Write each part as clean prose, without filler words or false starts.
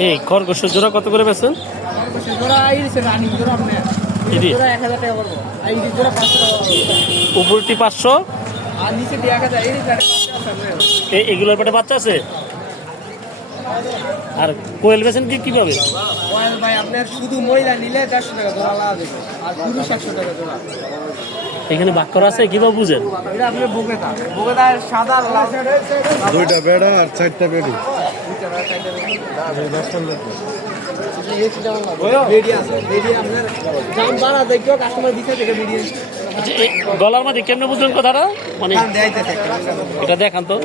এই খরগোশের জোড়া কত করে বেচেন? উপরটি 500 এগুলোর পেটে বাচ্চা আছে। আর কোয়েল বেচেন কিভাবে? ভাই আপনার শুধু মহিলা নিলে 400 টাকা জোড়া লাগবে, আর পুরুষ 100 টাকা জোড়া। এখানে ভাগ করা আছে কিভাবে বুঝেন? এটা আপনি বুকেদা সাদা লাল, দুইটা বেড়া আর চারটা বেড়ি। গলার মধ্যে কেমনে বুঝলেন কথাটা? মানে এটা দেখান তো।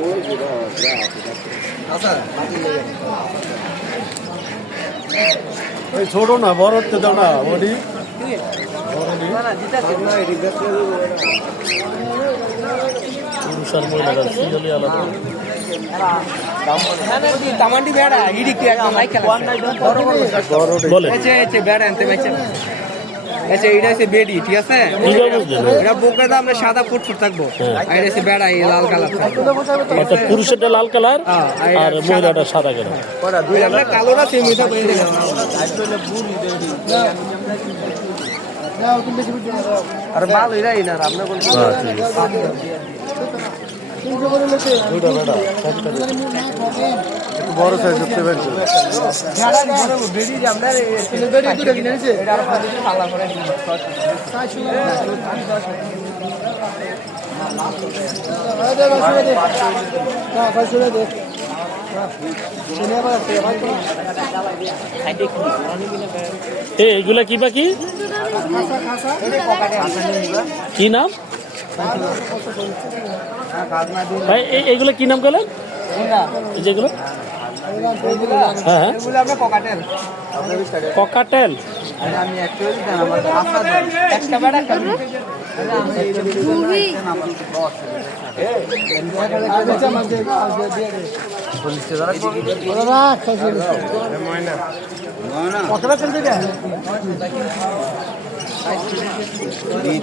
ছোট না বড় তো দাও না বডি। পুরুষ আর মহিলারা সিরিয়ালি আলাদা। তামান্ডি বেড়া হিডি কি একদম মাইক খেলা বলে এসে বেড়া আনতে পারছেন। আচ্ছা এটা হচ্ছে বেডি, ঠিক আছে? এটা বুকেদা আমরা সাদা ফুটফুট থাকবো, আর এটা হচ্ছে বেড়া এই লাল কালার। অর্থাৎ পুরুষেরটা লাল কালার আর মহিলাটা সাদা কালার। আমরা কালোটা সেম হইতা পাই না। আর ভালো এরাই না আপনি কোন দুইটা বেড়া চারটা বেড়ি। একটু বড় সাইজ হতে পারছে। বেডি আমরা বেডি দুটো কিনে নিছে, এটা আর ফাঁদি পালা করে এইগুলা কি পাখি? কি নাম ভাই? এইগুলো কি নাম বলেন? যেগুলো হ্যাঁ হ্যাঁ ককাটেল।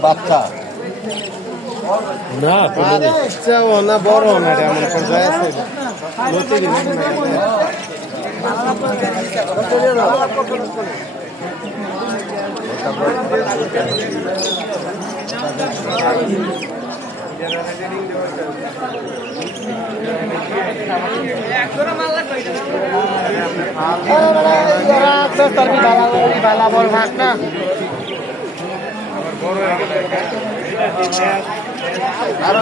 বাচ্চা না না বড় না, এটা আমার পর্যায়ে আছে। আরো